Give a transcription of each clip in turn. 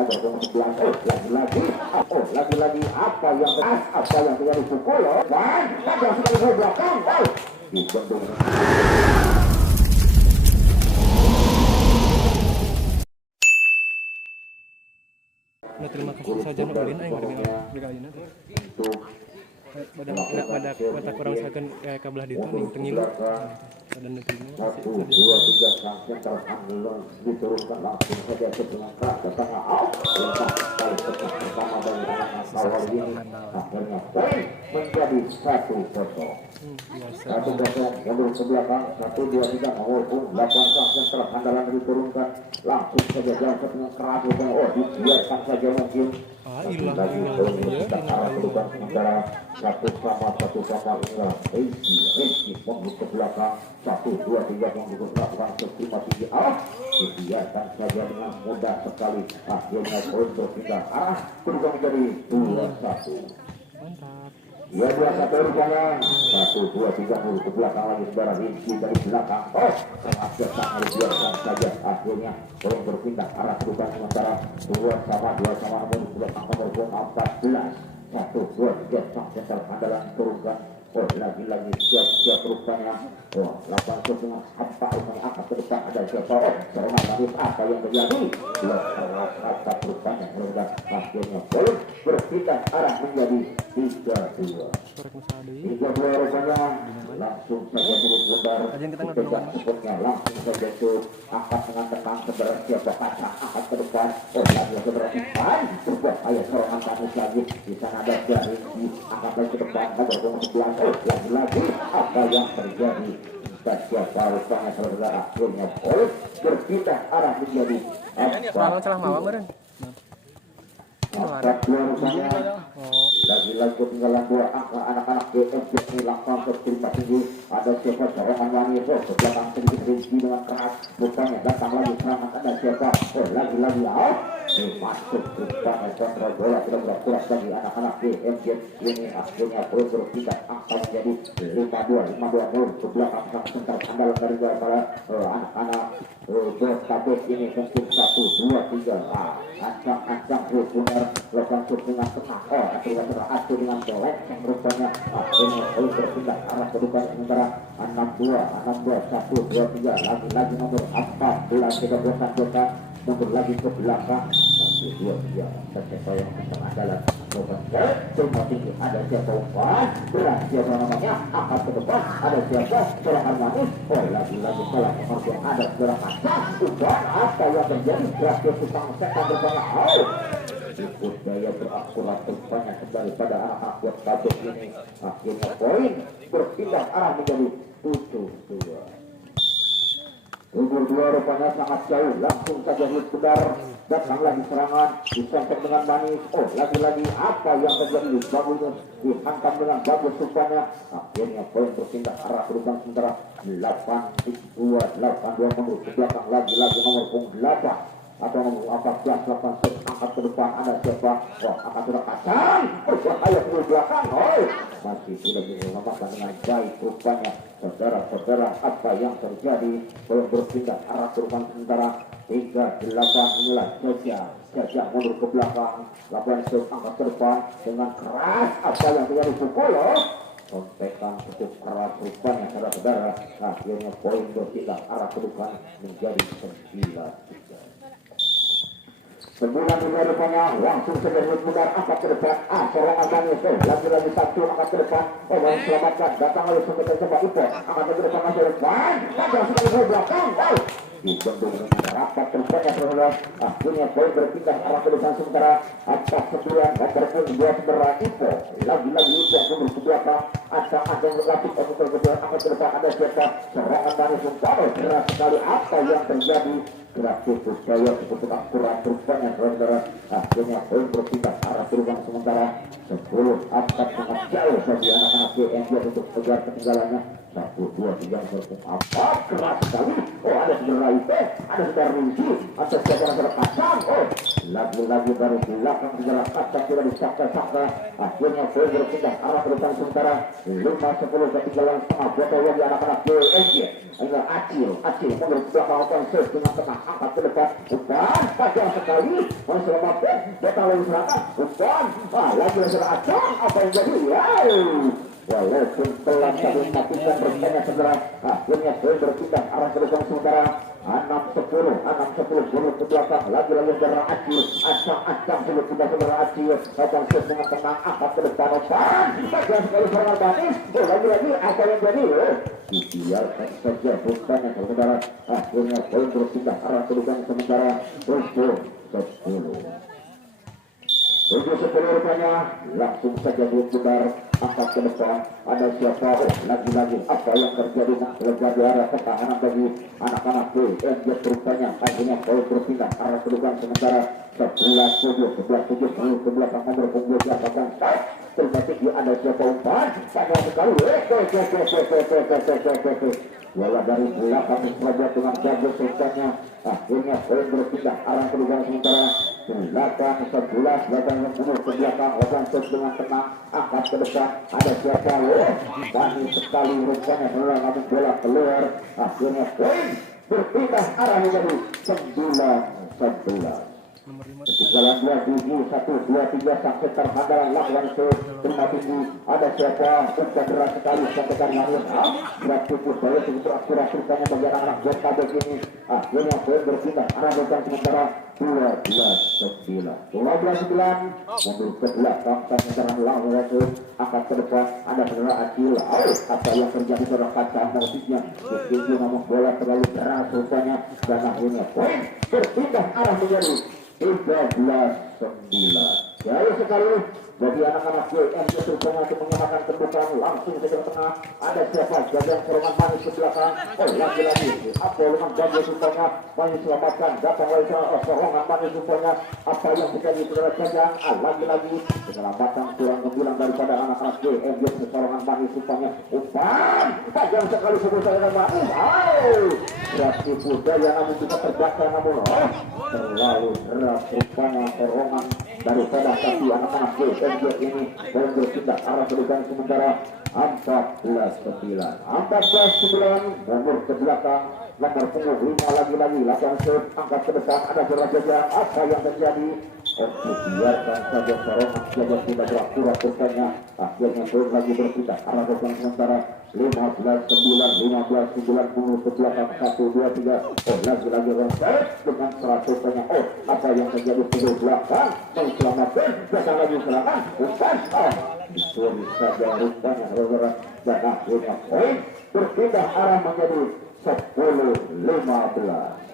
agar kemudian lagi-lagi apa yang terjadi pukul dan pada sekali belakang di bendung. Nah, terima kasih saja nak ulin aing dengan ayeuna teh. Badak kurang sakeun kabelah ditu ning tengilu. Dan terima kasih Satu, dua, tiga, sampai teranggulan diturunkan langsung saja ke tengah tengah lepas sekali petak pertama dari anak kawal ini akhirnya poin menjadi 1-0. Satu kosong mundur ke belakang 1, 2, 3 nomor 8 sampai terandalan diturunkan langsung saja jalan ke tengah keras dibiarkan saja mungkin hilang lagi kita arah kedudukan sementara satu sama Rizky mundur ke belakang 1, 2, 3 mundur ke belakang terima tinggi arah dibiarkan saja dengan mudah sekali akhirnya poin berpindah arah kedudukan menjadi 2-1. Mantap. Ya 2-1 rupanya 1, 2, 3 mundur ke belakang lagi saudara Rizky dari belakang sangat cepat dibiarkan saja akhirnya poin berpindah arah kedudukan sementara 2 sama mundur ke belakang nomor 14 1, 2, 3 sampai terandalan turunkan lagi-lagi siap rupanya 8 dengan apa rupanya akan ke depan ada siapa serangan manis apa yang terjadi rata rupanya mudah akhirnya poin berpindah arah menjadi 3-2 rupanya langsung saja turun bundar dipegang supportnya langsung saja itu angkat dengan tenang sebenarnya siapa kacang angkat ke depan lagi sebenarnya depan berbuat ayat serangan manis lagi di sana ada dari angkat lagi ke depan agar kemudian lagi-lagi apa yang terjadi siapa rupanya saudara akhirnya poin berpindah arah menjadi lagi-lagi ketinggalan 2 angka anak-anak GMJ ini langsung tertimpa tinggi ada siapa serangan manis ke belakang sedikit Rizky dengan keras rupanya datang lagi serangan ada siapa lagi-lagi masuk rupanya kontra bola tidak berkurang bagi anak-anak GMJ ini akhirnya poin berpindah angka menjadi 5-2 ke belakang sang sentar andalan dari para anak-anak Botabek ini mungkin 1, 2, 3 ancang-ancang benar langsung dengan tengah atau dengan boleh rupanya akhirnya poin berpindah arah kedudukan sementara 6-2 1, 2, 3 lagi-lagi nomor 14 kita bosan mundur lagi ke belakang 1, 2, 3 siapa yang andalan cuma tinggi ada siapa umpan berat siapa namanya angkat ke depan ada siapa serangan manis lagi-lagi salah nomor ada serangan umpan apa yang terjadi berhasil pusang setan berbanyak ikut daya berakurat terbanyak kembali pada anak-anak buat tabuk ini akhirnya poin berpindah arah menjadi 7-2 rupanya sangat jauh langsung saja benar datang lagi serangan disentek dengan manis lagi-lagi apa yang terjadi bagusnya dihantam dengan bagus rupanya akhirnya poin berpindah arah kedudukan sementara 8-2 mundur ke belakang lagi-lagi nomor 8 atau nomor 14 angkat ke depan ada siapa angkat sudah kacang berbahaya ke belakang masih tidak bisa melepaskan dengan baik rupanya saudara-saudara apa yang terjadi belum berpindah arah kedudukan sementara 3-8 inilah Jajah mundur ke belakang 8 angkat ke depan dengan keras apa yang terjadi pukul kontekan cukup keras rupanya saudara-saudara akhirnya poin berpindah arah kedudukan menjadi 9-3 9 rupanya langsung saja benar angkat ke depan serangan manis lagi-lagi 1 angkat ke depan yang selamatkan datang oleh sebentar coba Ipo angkat ke depan masih depan panjang sekali ke belakang di bendung rapat terbanyak terhadap akhirnya poin berpindah arah ke depan sementara atas 9 dan terpun 2 sebentar Ipo lagi-lagi Ipo mundur ke belakang acang-acang berlatih untuk angkat ke depan ada siapa serangan manis berat sekali apa yang terjadi gratis saya seperti akurat rupanya saudara akhirnya poin berpindah arah kedudukan sementara 10 angkat sangat jauh bagi anak-anak GMJ untuk kejar ketinggalannya 1, 2, 3 berpindah apa keras sekali ada sebenarnya itu ada sebenarnya Rizky ada sebenarnya kacang lagi-lagi dari belakang segala kacang sudah disangka-sangka. Akhirnya poin berpindah arah ke depan sementara 5-10 ketinggalan setengah buat yang di anak-anak BNJ. Hingga Acil menurut belakang offensive dengan tenang angkat ke depan. Bukan panjang sekali masih selamatkan datang lagi serangan. Bukan lagi serangan Acang apa yang jadi walaupun pelan tapi melakukan rencana segera. Akhirnya poin berpindah arah ke depan sementara 6-10 sulit ke belakang lagi-lagi dari Acang sulit pindah segera Acil akan dengan tenang angkat ke depan opan bagian sekali serangan manis lagi-lagi apa yang jadi dibiarkan saja bukannya sementara. Akhirnya poin berpindah arah ke depan sementara 7-10 rupanya langsung saja diputar angkat ke depan. Ada siapa? Lagi-lagi apa yang terjadi lega di arah pertahanan bagi anak-anak BNJ rupanya. Akhirnya poin berpindah arah ke depan sementara 11-7 ke belakang nomor punggung diapakan terbatik ada siapa umpan panjang sekali wala dari belakang Surabaya dengan jago rupanya. Akhirnya poin berpindah arah ke depan sementara 8-11 ke belakang dengan tenang angkat ke depan ada siapa bani sekali rupanya namun bola keluar. Akhirnya poin berpindah arah menjadi 9-11. Ketinggalan 2-7 1-2-3 sampai terhandalan lawan terima tinggi ada siapa umpan deras sekali sampai Karyawan berat cukup saya cukup akur-akurkannya bagi anak-anak Jatabek ini. Akhirnya poin berpindah arah depan sementara 12-9 mundur ke belakang sementara lawan angkat ke depan ada saudara Acil apa yang terjadi pada kaca maksudnya begitu namun bola terlalu keras rupanya dan akhirnya poin berpindah arah menjadi 13-9. Jauh sekali bagi anak-anak BNJ terutama untuk mengenakan tembukan langsung ke tengah. Ada siapa jajan serangan manis ke belakang. Lagi-lagi apa dengan jajan rupanya manis selamatkan datang lagi serangan manis rupanya apa yang terjadi saudara jajan. Lagi-lagi penyelamatan kurang gemilang daripada anak-anak BNJ serangan manis rupanya umpan tajam sekali sebelum serangan manis. Berarti budaya namun bisa terbaca namun terlalu keras rupanya serangan daripada kaki anak-anak BNJ ini dan berpindah arah ke depan sementara 14-9 mundur ke belakang nomor punggung 5 lagi-lagi lakukan shoot angkat ke depan ada jalan apa yang terjadi biarkan saja serangan saja tidak berakur rupanya. Akhirnya poin lagi berpindah arah ke depan sementara 15-9 ke belakang 1-2-3 lagi-lagi ronsel dengan 100 banyak apa yang terjadi di belakang menyelamatkan datang lagi serangan bukan disuruh saja rupanya dan akhirnya poin berpindah arah menjadi 10-15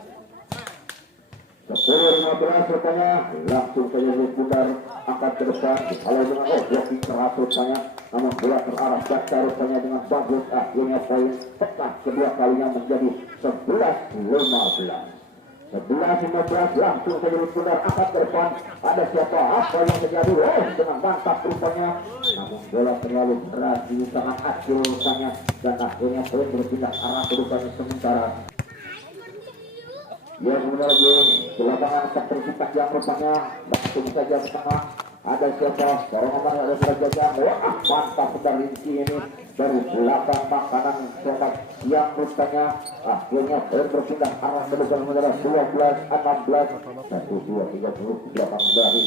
rupanya langsung saja diputar angkat ke depan kalau dengan blocking keras rupanya namun bola terarah baca rupanya dengan bagus. Akhirnya poin tepat kedua kalinya menjadi 11-15 langsung saja diputar angkat ke depan ada siapa apa yang terjadi dengan mantap rupanya namun bola terlalu keras di tangan Acil rupanya dan akhirnya poin berpindah arah ke depan sementara sebentar lagi di lapangan tercipta yang rupanya langsung saja ke tengah ada siapa seorang ada berjajan mantap sedang rinci ini dari belakang makanan sepak yang rupanya akhirnya berpindah arah ke depan sementara 12-16 1-2-3 belakang dari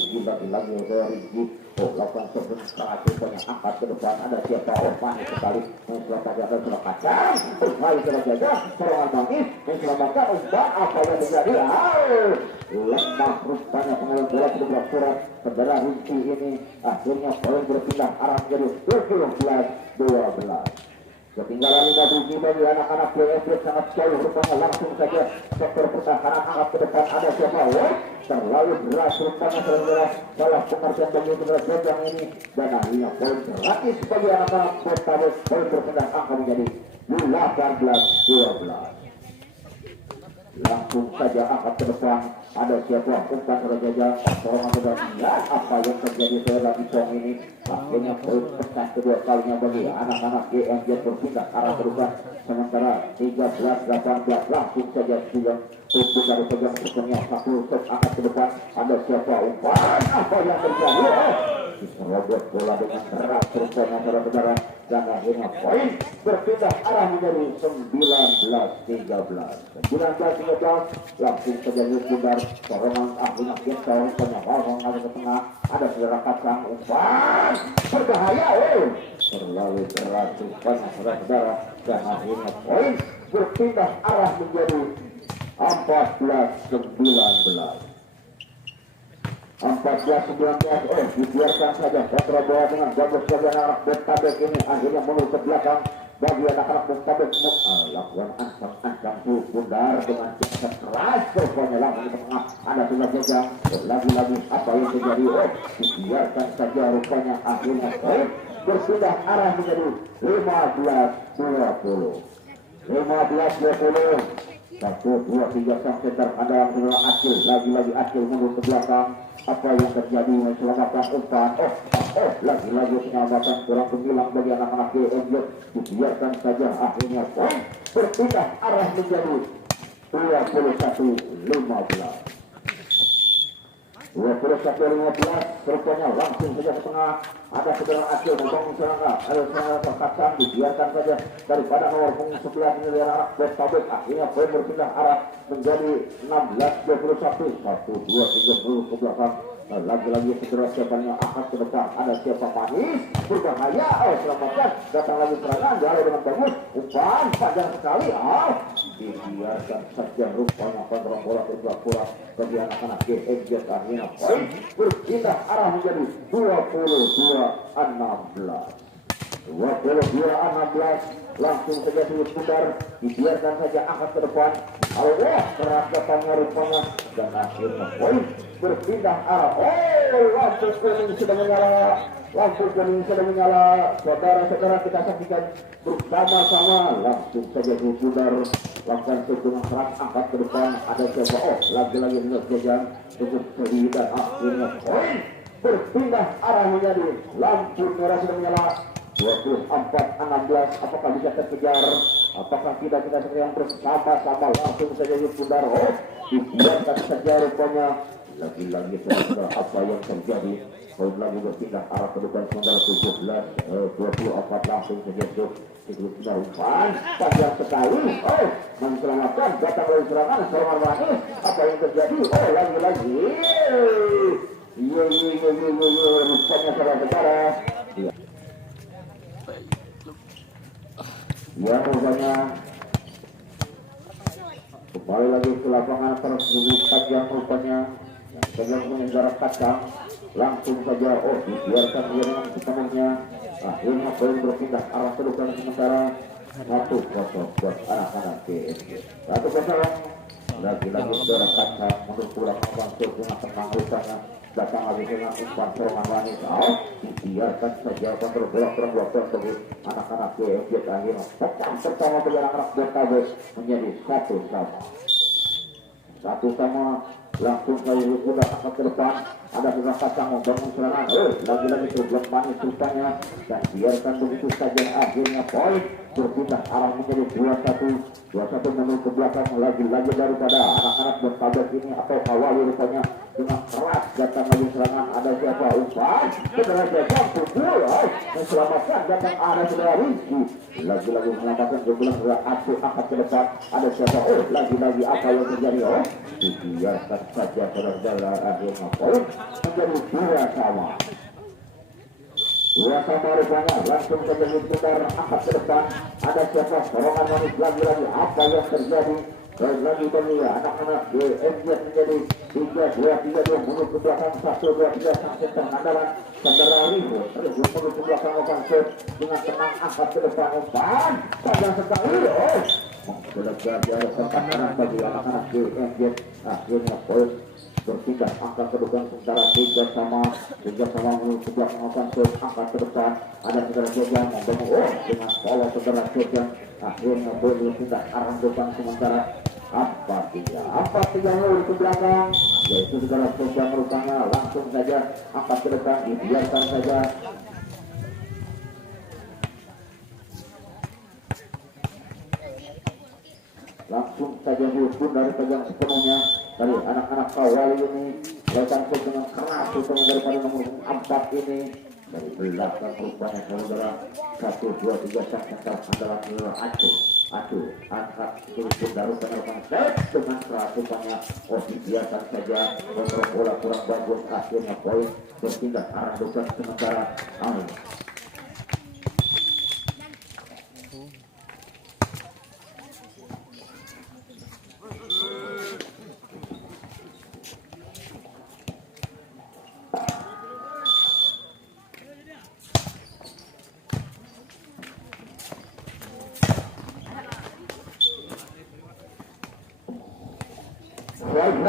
lagi rinci lakukan sebentar rupanya angkat ke depan ada siapa panik sekali selamat jaga sudah kacang baik terjaga serangan manis menyelamatkan umpan apa yang terjadi lemah rupanya pengelola bola sudah berasuran saudara rinci ini. Akhirnya poin berpindah arah menjadi 17-12 ketinggalan 5 bagi anak-anak BNJ sangat jauh rupanya langsung saja sektor pertahanan angkat ke depan ada siapa terlalu berat rupanya salah pengertian bagi jajang ini dan akhirnya poin gratis bagi anak-anak Jatabek poin berpindah angka menjadi 18-12 langsung saja angkat ke depan. Ada siapa? Umpan Raja dorongan ke depan. Lihat apa yang terjadi pada Pong ini. Akhirnya poin pekan kedua kalinya bagi anak-anak GMJ berpindah arah ke depan. Sementara 13-18 langsung saja Siang untuk dari pegang sepenuhnya satu set angkat ke depan. Ada siapa? Umpan apa yang terjadi? Robot bola dengan keras rupanya saudara-saudara, dan akhirnya poin berpindah arah menjadi 19-13 langsung saja Yudhindar dorongan akhirnya kita rupanya orang ada ke tengah. Ada saudara Kacang, umpan berbahaya terlalu keras rupanya saudara-saudara, dan akhirnya poin berpindah arah menjadi 14-19 dibiarkan saja kontra bola dengan bagus bagian anak Bertabek ini akhirnya menurut ke belakang bagi anak-anak Bertabek lakukan ancam Bundar dengan cepat keras rupanya langsung ke tengah. Ada sudah jejak lagi-lagi apa yang terjadi dibiarkan saja rupanya akhirnya poin berpindah arah menjadi 15-20 1, 2, 3 sampai terhadap Acil, lagi-lagi Acil mundur ke belakang. Apa yang terjadi? Menyelamatkan umpan. Lagi-lagi penyelamatan kurang gemilang bagi anak-anak GMJ. Dibiarkan saja akhirnya poin berpindah arah menjadi 21-15 rupanya langsung saja ke tengah. Ada saudara Acil membangun serangan. Ada saudara Kacang dibiarkan saja daripada nomor punggung 11 ini dari arah Bertabek. Akhirnya poin berpindah arah menjadi 16-21 1, 2, 3 ke belakang. Lagi-lagi saudara siapanya akan ke depan. Ada siapa Manis berbahaya. Selamatkan, datang lagi serangan jalan dengan bagus, umpan panjang sekali. Dibiarkan saja rupanya kontrol bola kurang bagi anak-anak GMJ. Akhirnya poin berpindah arah menjadi 22-16 langsung saja Bundar dibiarkan saja angkat ke depan. Keras datangnya rupanya, dan akhirnya poin berpindah arah. Lampu kuning sudah menyala. Saudara-saudara, kita saksikan bersama-sama. Langsung saja Bundar lakukan dengan keras angkat ke depan. Ada siapa? Lagi-lagi menurut jajan untuk seri, dan akhirnya poin berpindah arah menjadi lampu merah sudah menyala. 24-16. Apakah bisa terkejar? Apakah kita sedang bersama-sama? Langsung saja Bundar dibiarkan saja rupanya. Lagi-lagi saudara, apa yang terjadi? Poin lagi berpindah arah ke depan. 17-24 langsung saja umpan panjang sekali. Menyelamatkan, datang dari serangan Manis. Apa yang terjadi? Lagi-lagi rupanya saudara-saudara. Ya, rupanya kembali lagi ke lapangan terus yang rupanya yang pegang mengendarat Kacang. Langsung saja dibiarkan dia dengan sepenuhnya. Akhirnya poin berpindah arah ke depan sementara 1-0 buat anak-anak GMJ. 1-0 lagi-lagi saudara Kacang menurut pulang membantu dengan tenang rupanya. Datang lagi dengan umpan serangan Manis. Dibiarkan saja kontrol bola kurang waktu bagi anak-anak GMJ. Akhirnya pekan pertama bagi anak-anak Bertabek menjadi 1-1 langsung kali sudah angkat ke depan. Ada sudah Kacang membangun serangan. Lagi-lagi terblok Manis rupanya, dan biarkan begitu saja. Akhirnya poin berpindah arah menjadi 21 menurut ke belakang. Lagi-lagi daripada anak-anak Bertabek ini atau Kawali rupanya dengan keras datang lagi serangan. Ada siapa? Umpan saudara Jajang pukul menyelamatkan, datang ada saudara Rizky. Lagi-lagi menyelamatkan jumlah saudara Acil angkat ke depan. Ada siapa? Lagi-lagi apa yang terjadi? Dibiarkan saja saudara. Akhirnya poin menjadi 2-2 rupanya. Langsung saja Bundar angkat ke depan. Ada siapa? Dorongan Manis lagi-lagi. Apa yang terjadi? Lagi bagi anak-anak GMJ menjadi 3-2 menurut ke belakang. 1-2-3 sampai terhandaran saudara Ribu. Terus menurut ke belakang offensive dengan tenang angkat ke depan. Umpan panjang sekali. Sudah jadi ada pertandingan bagi anak-anak GMJ. Akhirnya poin berpindah angkat ke depan sementara 3-sama menurut ke belakang offensive angkat ke depan. Ada saudara Jojan membangun dengan pola saudara Jojan. Akhirnya poin berpindah arah depan sementara Empat tiga mulai ke belakang, yaitu segala sosial merupanya langsung saja angkat ke depan, dibiarkan saja. Langsung saja pun dari pegang sepenuhnya dari anak-anak kawal ini, datang dengan keras terutama daripada nomor 4 ini. Dari belakang rupanya saudara 1, 2, 3 center andalan aduh angkat turun dari penerbangan dengan keras rupanya dibiarkan saja kontrol bola kurang bagus, akhirnya poin berpindah arah bukan sementara.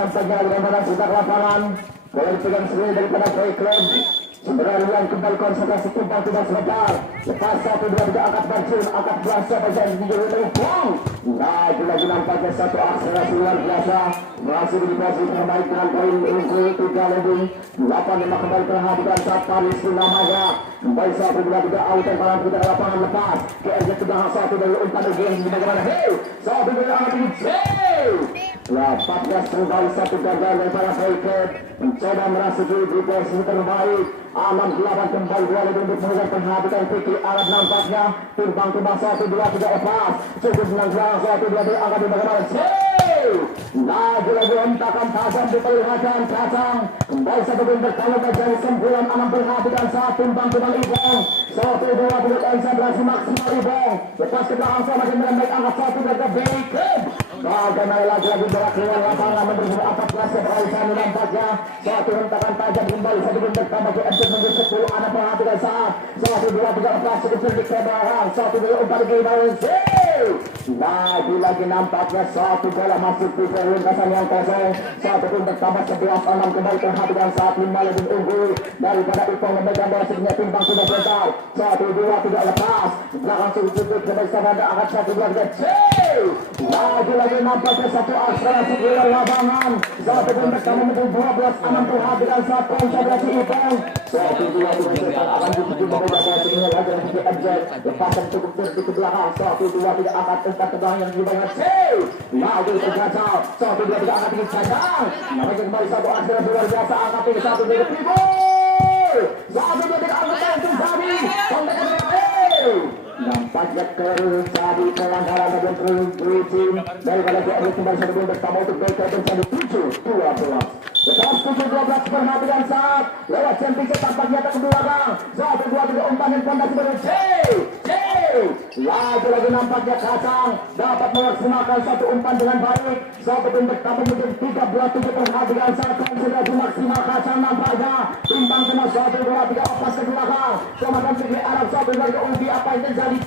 Nampaknya bagaimana sudah lapangan boleh dipegang sendiri daripada Boy Club. Sembralian kembali konsentrasi tumpang tidak sebentar. Lepas 1, 2, 3 angkat bercun, angkat berasa bagian di juru terbang. Lagi nampaknya satu akselerasi luar biasa. Masih di posisi terbaik dengan poin unggul 3 lebih. 8-5 kembali perhatikan saat Paris namanya. Kembali 1, 2, 3 out dan palang kita lapangan lepas. KRJ ke belakang 1 dari umpan game bagaimana? Hey! 1 dari angkat ini. Hey! 14 kembali 1 gagal daripada Boycott mencoba merasuki di posisi terbaik. 6-8 kembali 2 lebih untuk mengejar perhatikan Fikri Arab nampaknya timbang 1, 2, 3 lepas cukup 9 1, 2, 3 angkat di bagaimana. Lagi-lagi hentakan tajam diperlihatkan Kacang kembali 1 bertalu menjadi 9-6 perhatikan saat timbang kembali Ibong 1, 2, 3 konsentrasi maksimal Ibong lepas ke belakang sama dengan baik angkat 1 dari Boycott. Bagaimana lagi-lagi berak keluar lapangan nomor 14 seberalisan nampaknya satu hentakan tajam kembali 1 bertambah ke MC menjadi 10 anak perhatikan saat 1, 2, 3 lepas sedikit ke belakang 1, 2, 4 lagi bawah lagi nampaknya 1 bola masuk di perlintasan yang kosong 1 pun bertambah 11-6 kembali perhatikan saat 5 lebih unggul daripada Ipong memegang bola sedikitnya timbang sudah sebentar 1, 2, 3 lepas belakang sedikit kembali sama angkat 1, 2, 3 lagi nampaknya 1 akselerasi di lapangan 1 pun bertambah menjadi 12-6 perhatikan saat konsentrasi Ipong 1, 2, 3 akan dituju memegang bola sedikitnya lagi sedikit objek lepasan cukup terus ke belakang 1, 2, 3 angkat umpan ke belakang yang dibangun lagi terkacau 1, 2, 3 angkat ini cadang namanya kembali 1 akselerasi luar biasa angkat ini 1, 2, 3 tribun 1, 2, 3 angkat itu tadi nampaknya terjadi pelanggaran bagian bridging daripada GRB kembali 1 pun bersama untuk BK terjadi 7-12 lepas 7-12 perhatikan saat lewat Cempike tampaknya ke belakang 1, 2, 3 umpan yang fondasi baru lagi nampaknya Kacang dapat memaksimalkan 1 umpan dengan baik 1 pun bertambah menjadi 13-7 perhatikan saat konsentrasi maksimal Kacang nampaknya timbang cuma 1, 2, 3 lepas ke belakang Komandan Fikri Arab 1 dari Ubi apa yang terjadi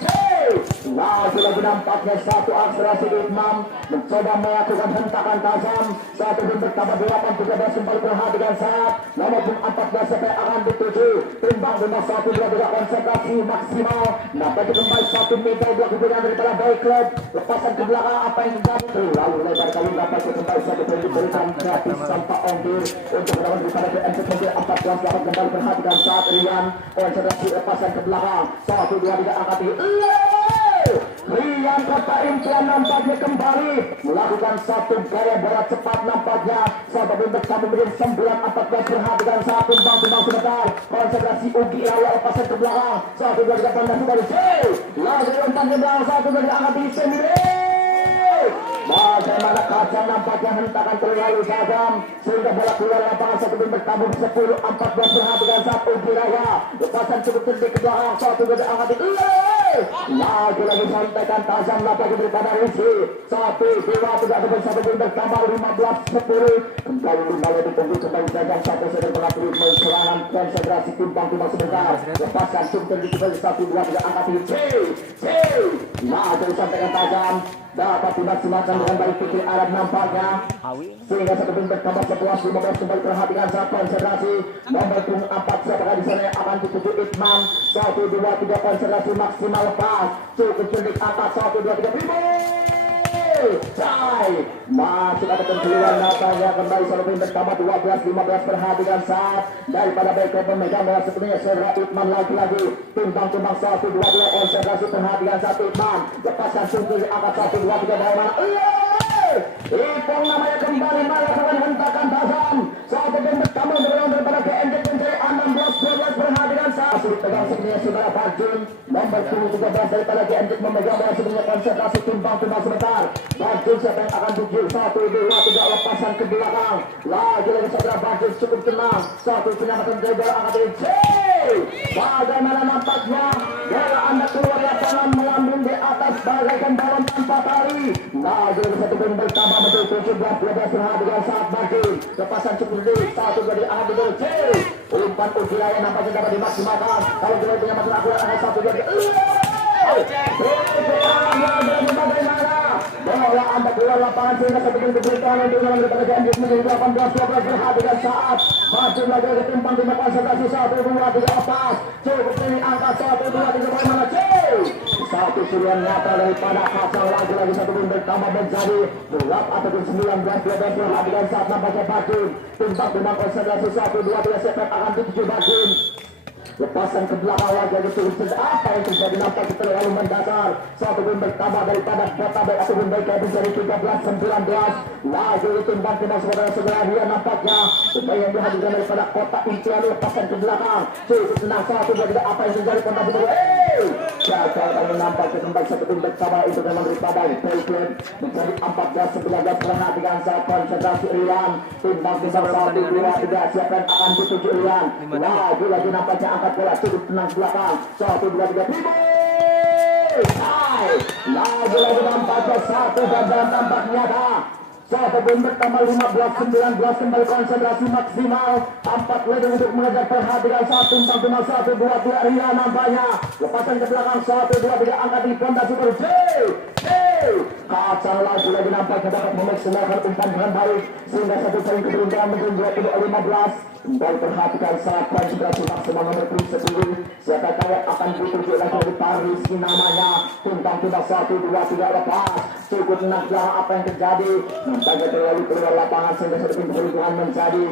lagi nampaknya 1 akselerasi Imam mencoba melakukan hentakan tajam 1 pun bertambah 8-13 kembali perhatikan saat nomor 14 sampai akan dituju timbang 5, 1, 2, 3 konsentrasi maksimal dapat kembali 1 meter 2 kemudian daripada Boy Club lepasan ke belakang apa yang terjadi lalu lebar kali dapat kembali 1 kali diberikan gratis tanpa ongkir untuk melawan daripada PNC mobil 14 dapat kembali perhatikan saat Rian konsentrasi lepasan ke belakang 1, 2, 3 angkat di Rian kota impian nampaknya kembali melakukan 1 gaya bola cepat nampaknya sampai bersama menjadi 9-14 perhatikan saat timbang sebentar konsentrasi Ugi lalu lepasan ke belakang 1, 2, 3 fondasi dari lagi umpan ke belakang 1, 2, 3 angkat di sendiri bagaimana Kacang nampaknya hentakan terlalu tajam sehingga bola keluar lapangan 1 pun bertambah 10-14 perhatikan saat Ugi Raya lepasan cukup terdik ke belakang 1, 2, 3 angkat di lagi sampaikan tajam lagi daripada Rizky 1, 2, 3 ataupun 1 pun bertambah 15-10 kembali 5 lebih tunggu kembali jajan 1 sedang berlatih serangan konsentrasi timbang sebentar lepaskan cukup terdik kembali 1, 2, 3 angkat di lagi sampaikan tajam dapat dimaksimalkan dengan baik Fikri Arab nampaknya sehingga 1 pun bertambah 11-15 kembali perhatikan saat konsentrasi nomor 4 siapakah di sana yang akan dituju Itman 1, 2, 3 konsentrasi maksimal lepas cukup cerdik atas 1, 2, 3 tribun Masuk ke keluar nampaknya kembali satu poin pertama 12-15. Perhatikan saat daripada Beko pemegang bola sebenarnya Sedra Itman lagi-lagi timbang-timbang 1-2 konsentrasi. Perhatikan satu Itman lepaskan sungguh angkat 1-2-3 bawah mana Ipong namanya kembali melakukan hentakan tajam. Satu poin pertama daripada KMJ mencari 16-12. Perhatikan saat sudah pegang sebenarnya Saudara Barjun nomor 13 daripada KMJ memegang bola sebenarnya konsentrasi timbang-timbang sebentar. Barjun siapa yang akan tuju 1-2-3 lepasan ke belakang. Lagi-lagi Saudara Barjun cukup tenang. Satu penyelamatan dari bola angkat ini. Bagaimana nampaknya bola anda keluar lapangan melambung di atas bagaikan balon tanpa tali. Lagi-lagi satu poin bertambah menjadi 17-12. Perhatikan saat Barjun lepasan cukup di satu dari angkat betul. Umpan Ujiaya nampaknya dapat dimaksimalkan. Kalau kita punya masalah akurat angkat 1-2. Bola anda keluar lapangan sehingga satu poin keberuntungan untuk daripada KMJ menjadi 18-12. Perhatikan saat Barjun lagi ketimbang di konsentrasi 1-2-3 lepas. Cukup ini angka 1-2-3 bagaimana satu suruhan nyata daripada Kacang. Lagi-lagi satu poin bertambah menjadi 8 ataupun 19-12. Perhatikan saat nampaknya Barjun timbang-timbang konsentrasi 1-2-3 siapa akan dituju Barjun. Lepasan ke belakang wajah itu apa yang terjadi nampak kita terlalu mendasar. Satu poin bertambah daripada Kota Baik ataupun Baik menjadi 13-19. Lagi timbang-timbang saudara-saudara dia nampaknya supaya yang dihadirkan daripada Kota Impian lepasan ke belakang. Cukup senang 1-2-3 apa yang terjadi kontak baru. Gagal kami nampaknya kembali satu poin bertambah itu memang daripada Pelkien menjadi 14-19. Perhatikan saat konsentrasi Rian timbang-timbang 1-2-3 siapa yang akan dituju Rian. Lagi-lagi nampaknya angkat bola cukup tenang belakang 1-2-3 lagi-lagi nampaknya satu dan tampak nyata. Satu poin bertambah 15-19 kembali konsentrasi maksimal 4 leading untuk mengejar. Perhatikan satu timbang 1-2-3 Ria nampaknya lepasan ke belakang 1-2-3 angkat di pondasi baru Kacang lagi-lagi nampaknya dapat memaksimalkan umpan dengan baik sehingga satu poin keberuntungan menjadi 20-15. Kembali perhatikan saat konsentrasi maksimal nomor 10 siapa kaya akan dituju lagi dari Paris namanya timbang-timbang 1-2-3 lepas. Cukup tenang apa yang terjadi nampaknya terlalu keluar lapangan sehingga satu poin keberuntungan menjadi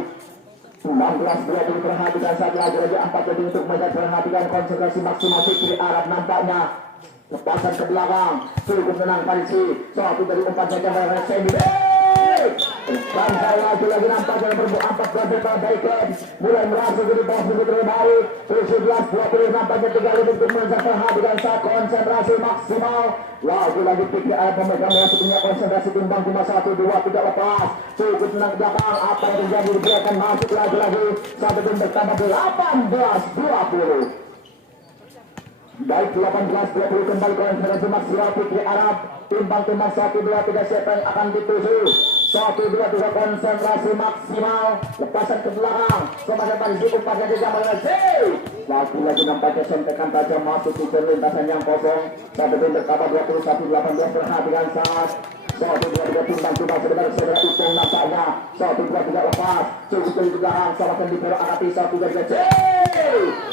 19-20. Perhatikan saat lagi-lagi 4 jadi untuk mengejar. Perhatikan konsentrasi maksimal Fikri Arab nampaknya lepasan ke belakang cukup tenang Parisi. Satu dari 4 jajan dari Resendi dan lagi-lagi nampaknya nomor 14 dari Baiken mulai merasa jadi bawah begitu baik 17-20 nampaknya 3 lebih untuk mengejar. Perhatikan saat konsentrasi maksimal lagi-lagi Fikri Arab memegang bola punya konsentrasi timbang 1-2-3 lepas cukup tenang belakang apa yang terjadi dibiarkan masuk lagi-lagi satu pun bertambah 18-20. Baik 18-20 kembali konsentrasi maksimal Fikri Arab timbang-timbang 1-2-3 siapa yang akan dituju 1-2-3 konsentrasi maksimal lepasan ke belakang semakin Parisi umpannya di zaman lagi-lagi nampaknya sentekan tajam masuk ke lintasan yang kosong. Satu pun bertambah 21-18. Perhatikan saat 1-2-3 timbang-timbang saudara-saudara itu nampaknya 1-2-3 lepas cukup di belakang semakin di Pero Akati 1-2-3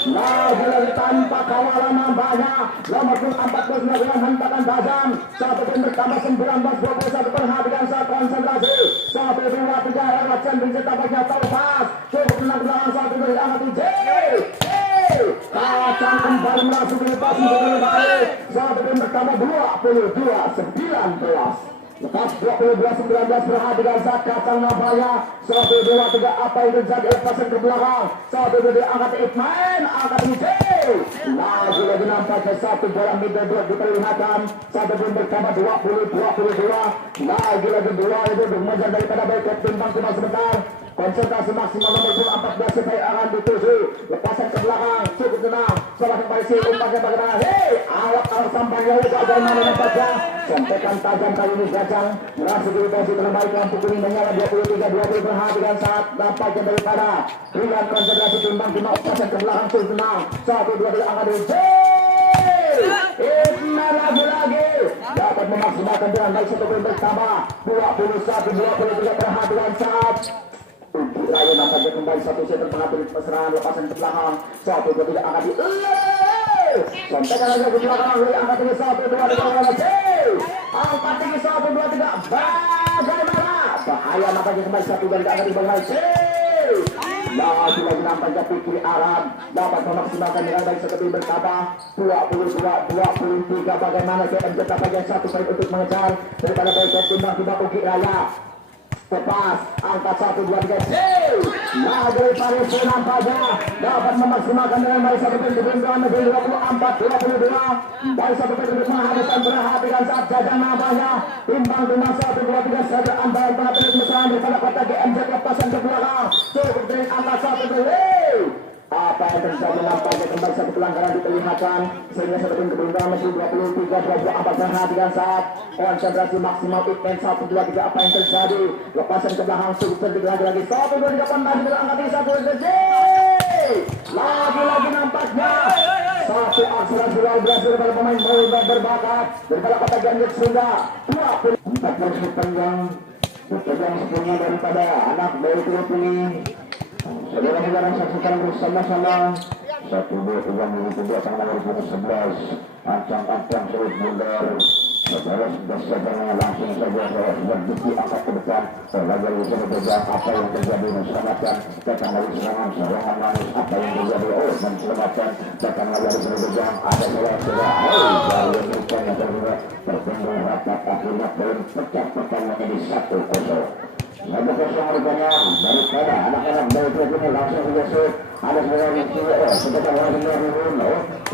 lagi-lagi tanpa kawalan nampaknya nomor 14 melakukan hentakan tajam. Satu pun bertambah 19-21. Perhatikan saat konsentrasi 1-2-3 lewat sendiri tampaknya terlepas cukup tenang belakang 1-2-3 Akati Kacang kembali langsung lepas menjadi baik. Satu pun bertambah 22-19. Lepas 22-19. Perhatikan saat Kacang nampaknya 1-2-3 apa yang terjadi lepasan ke belakang 1-2 angkat Itman angkat hijau lagi-lagi nampaknya satu bola middle block diperlihatkan. Satu pun bertambah 20-22 lagi-lagi dua itu mengejar daripada Baik timbang sebentar. Konsentrasi maksimal nomor 14 supaya akan dituju lepasan ke belakang cukup tenang salah kembali si umpasnya bagaimana awak sampahnya bagaimana nampaknya sentekan tajam kali ini Gajang merasa diri posisi terbaik lampu kuning menyala 23-20. Perhatikan saat nampaknya daripada dengan konsentrasi timbang lepasan ke belakang cukup tenang 1-2 angka di Itman lagi-lagi dapat memaksimalkan dengan baik satu poin bertambah 21-23. Perhatikan saat Raya nampaknya kembali satu set mengatur serangan lepasan ke belakang 1-2-3 angkat di sontekan lagi ke belakang angkat di 1-2-3 angkat tinggi 1 2 3 bagaimana bahaya nampaknya kembali 1 dan akan dibangun lagi nampaknya Fikri Aram dapat memaksimalkan dengan baik seperti berkabah 22-23 bagaimana CMJ tampaknya 1 poin untuk mengejar daripada baik timbang tiba Uki Raya tepas angkat 1 2 3 nah dari Paris nampaknya dapat memaksimalkan dengan baik 1 poin keunggulan negeri 24-22 dari 1 poin untuk menghabiskan perhatikan saat jajang nampaknya timbang 1 2 3 saja ambalan perhatian mesra daripada kota GMJ lepasan ke belakang cukup dari angkat 1 apa yang terjadi nampaknya kembali satu pelanggaran diperlihatkan sehingga satu tim keunggulan masih 23-24 perhatikan saat konsentrasi maksimal Ikmen 1 2 3 apa yang terjadi lepasan ke belakang cukup terjadi lagi 1 2 3 maju berangkat di 1 lagi nampaknya satu akselerasi luar biasa daripada pemain bola berbakat daripada kota Ganjuk Sunda 24 sepanjang sepenuhnya daripada anak dari klub ini. Saudara-saudara saksikan bersama-sama 1 2 3 menit belakang nomor 11 ancang-ancang sulit mundur. Saudara sudah sadarnya langsung saja saya sudah bukti angkat ke depan lagi bisa berbeda apa yang terjadi menselamatkan datang dari serangan manis apa yang terjadi menselamatkan datang lagi dari berbeda ada saudara dari yang rupanya terkembang rapat akhirnya belum pecah pertandingan di 1-0 ada kosong rupanya daripada anak-anak dari klub ini langsung bergeser ada seorang yang sekitar orang yang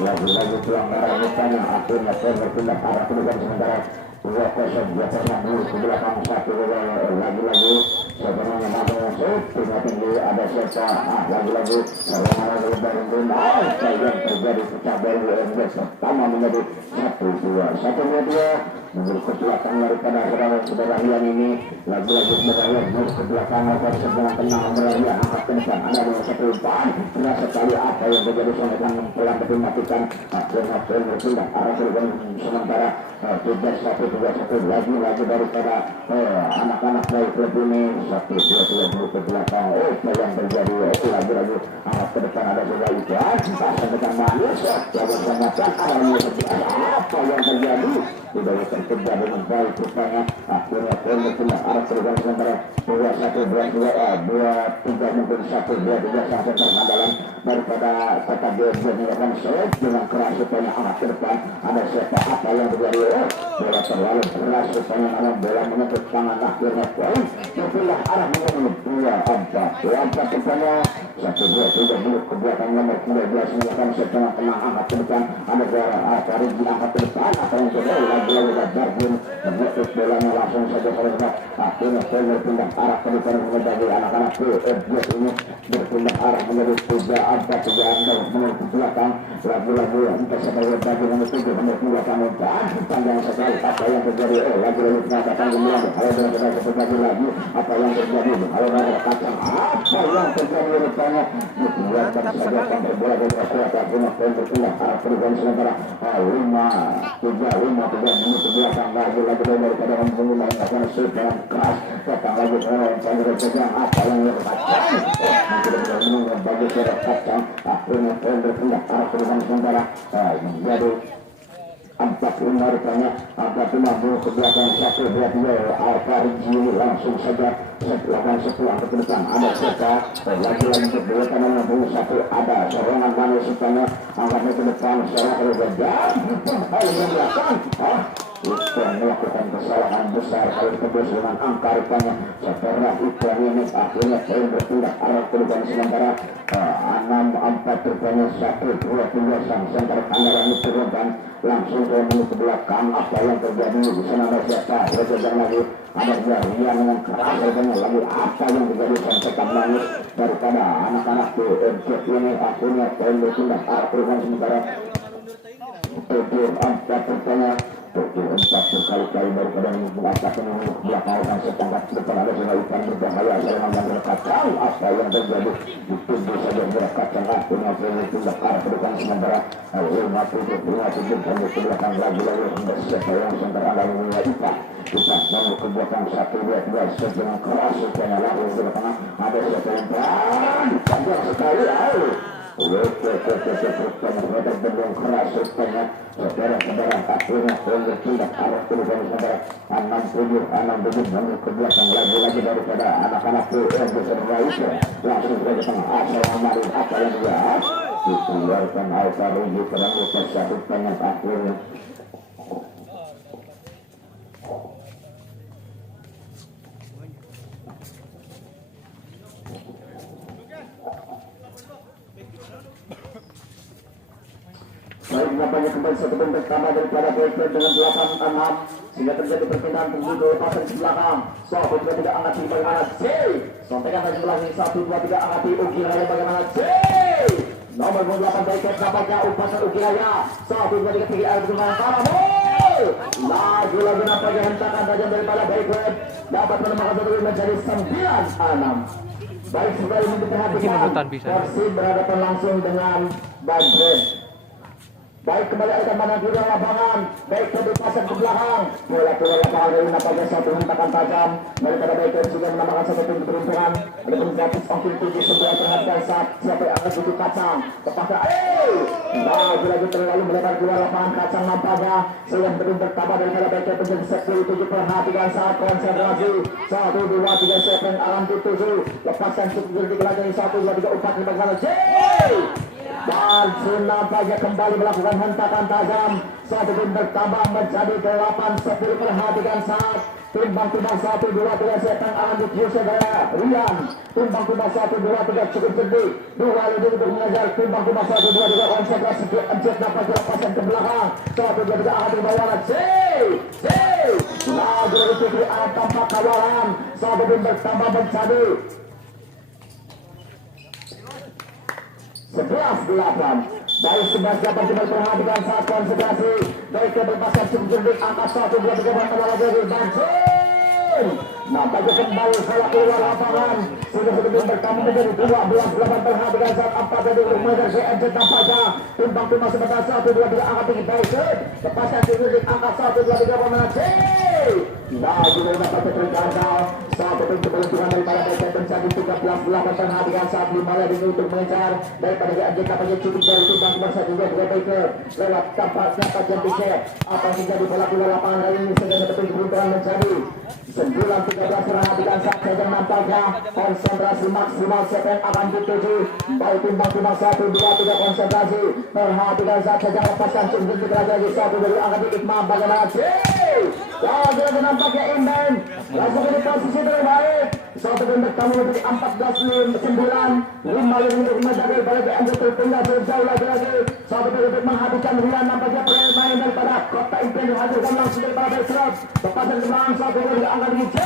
lagi-lagi pelanggaran rupanya akhirnya berpindah arah kedudukan sementara 2-0 dulu ke belakang 1 lagi-lagi sebenarnya mampu masuk tinggi ada siapa lagi-lagi serangan lagi dari apa yang terjadi pecah dari UMB pertama menjadi 1-2 menurut ke belakang daripada saudara Rian ini lagi-lagi saudara Rian menurut ke belakang agar sedang tenang melalui angkat ke depan ada dengan satu umpan terasa sekali apa yang terjadi dengan pelan matikan akhirnya berpindah arah kedudukan sementara 3-1 lagi daripada anak-anak dari klub ini 1-2 ke belakang apa yang terjadi lagi arah ke depan ada juga ikan pasang dekat manis lalu sangatkan apa yang terjadi tidak terkejar dengan baik rupanya akhirnya pindah arah kedudukan sementara 2-1 2-3 mungkin 1-2-3 sampai terkandalan daripada kota GMJ melakukan set dengan keras rupanya arah ke depan ada siapa apa yang terjadi bola terlalu keras rupanya malam bola menutup tangan akhirnya poin berpindah arah menuju 2-4 rupanya 1-2-3 menit ke belakang nomor 12 melakukan set dengan tenang angkat ke depan ada suara Farid diangkat ke depan apa yang terjadi lagi Darjun menutup bolanya langsung saja pada tempat akhirnya poin berpindah arah ke depan menjadi anak-anak GMJ ini berpindah arah menjadi 3-4 menit ke belakang lagi entah sebagai bagi nomor 7 menit ke belakang panjang sekali apa yang terjadi lagi-lagi pengangkatan gemulai kalau benar-benar seperti lagi apa yang terjadi kalau benar kacang apa yang terjadi rupanya dibuatkan saja sampai bola kuat akhirnya poin berpindah arah kedudukan sementara 5-3 menit ke belakang lagi daripada memulai akan shoot dengan keras datang lagi orang yang berpegang apa yang dilakukan benar-benar menunggu bagi suara kacang akhirnya poin berpindah arah kedudukan sementara menjadi 45 rupanya 45 ke belakang 1-2-3 Al-Fariji langsung saja lakukan sepulang ke depan ada serta lagi-lagi berdua tangan 61 ada serangan manis rupanya angkatnya ke depan secara berjalan hal yang belakang Iklan melakukan kesalahan besar kali kedua dengan angka rupanya setelah Iklan ini akhirnya poin berpindah arah kedudukan sementara 6-4 rupanya 1-2-3 sang center kandaran diturunkan langsung ke menit ke belakang apa yang terjadi di sana ada siapa berjalan lagi ada Jarian dengan keras rupanya lagi apa yang terjadi sampaikan manis daripada anak-anak GMJ ini akhirnya poin berpindah arah kedudukan sementara 7-4 rupanya 7-4 berkali-kali daripada mengatakan belakang setangkat depan ada sebuah ikan berbahaya serangan yang berkacau apa yang terjadi ditunggu saja berkacau akhirnya pindah arah ke depan sementara 5-7 sampai ke belakang lagi-lagi siapa yang sementara ada mulai ikan lalu ke belakang 1-2-3 dengan keras supaya lalu ke belakang ada siapa yang panjang sekali terhadap belum keras rupanya saudara-saudara akhirnya Holder tidak arah perubahan saudara 60 menit ke belakang lagi daripada anak-anak PM beserta itu langsung ke tengah asal amarin apa yang dia dikeluarkan Alvaruji terang lupa satu tengah akhirnya baik nampaknya kembali satu poin pertama daripada Baker dengan 8-6 sehingga terjadi perpindahan terjadi lepasan di belakang 1-2-3 angkat di bagaimana C sampaikan dari sebelah ini 1-2-3 angkat di Uki Raya bagaimana C nomor 8 Baker nampaknya upasan Uki Raya 1-2-3 tinggi air berkembang para lagi nampaknya hentakan tajam daripada Baker dapat menemukan satu menjadi 9-6 baik sekali memperhatikan Persib berhadapan langsung dengan Badrun. Baik kembali akan mana di lapangan. Baik berpasan ke belakang. Bola keluar lapangan dari nampaknya satu hentakan tajam. Daripada Baker sudah menambahkan satu pintu peruntungan. Ada gratis ongkir tinggi sebuah perhatian saat siapa yang akan duduk kacang. Lepaskan. Lagi terlalu melebar keluar lapangan kacang nampaknya. Sehingga belum bertambah daripada Baker menjadi 10-7 perhatikan saat konsentrasi. 1-2-3 7 alam 7. Lepaskan cukup lagi 1-2-3 4 5 dan nampaknya kembali melakukan hentakan tajam. Satu tim bertambah menjadi 8-10 perhatikan saat timbang-timbang 1-2-3 setan akan dikius saudara Rian timbang-timbang 1-2-3 cukup cerdik 2 lebih untuk mengejar timbang-timbang 1-2-3 konsentrasi Jet dapat dilepaskan ke belakang 1-2-3 akan dibawa C lagi dari kiri arah tampak kawalan. Satu tim bertambah menjadi 11-8 dari 11-8 kembali perhatikan saat konsentrasi dari kebebasan cukup angka 1-2-3 lagi Banjir nampaknya kembali salah keluar lapangan sudah sebelum bertambah menjadi 12-8 perhatikan saat 4 dari Rumah CMC nampaknya timbang-timbang sebentar 1-2-3 angka tinggi Banjir lepaskan cukup angka 1-2-3 pemenang C lagi dari nampaknya tergagal satu pintu peruntungan daripada Baker menjadi 13-8 perhatikan saat 5 lagi untuk mengejar daripada JMC nampaknya cukup dari timbang-timbang 1-2-3 Baker lewat tampaknya tajam Bicep apa yang terjadi bola keluar lapangan kali ini sehingga satu pintu peruntungan menjadi 9-13 perhatikan saat saja nampaknya konsentrasi maksimal siapa yang akan dituju baik timbang-timbang 1-2-3 konsentrasi perhatikan saat saja lepaskan cukup lagi satu dari angkat di Iqmam bagaimana C lagi nampaknya Inden langsung di posisi terbaik satu tim bertamu menjadi 14-9 5 untuk menjaga balik diambil terpindah jauh lagi satu tim untuk menghabiskan Rian nampaknya pemain daripada Kota Impian dihadirkan langsung daripada Belserap lepasan ke belakang satu dari angkat di C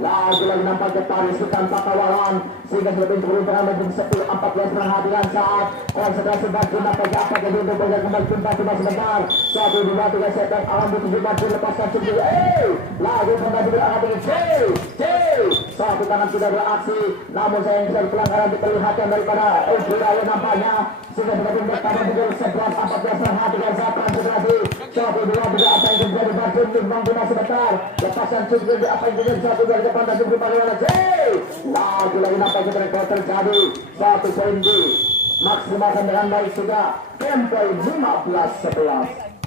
lagi nampaknya Paris tanpa kawalan sehingga lebih beruntungan menjadi 10-14 perhatian saat konsentrasi baju nampaknya apa jadi untuk belajar kembali timbang-timbang sebentar 1-2-3 setan alam dituju baju lepaskan cukup lagi kembali angkat di C satu tangan sudah beraksi namun sayang bisa pelanggaran diperlihatkan daripada Raya nampaknya sehingga benar-benar bertambah menjadi 11-14 perhatikan saat konsentrasi 1-2-3 apa yang terjadi baju timbang-timbang sebentar lepaskan cukup apa yang terjadi 1-2 depan dan cukup bagaimana C lagi nampaknya terjadi satu poin di maksimalkan dengan baik sudah tempo 15-11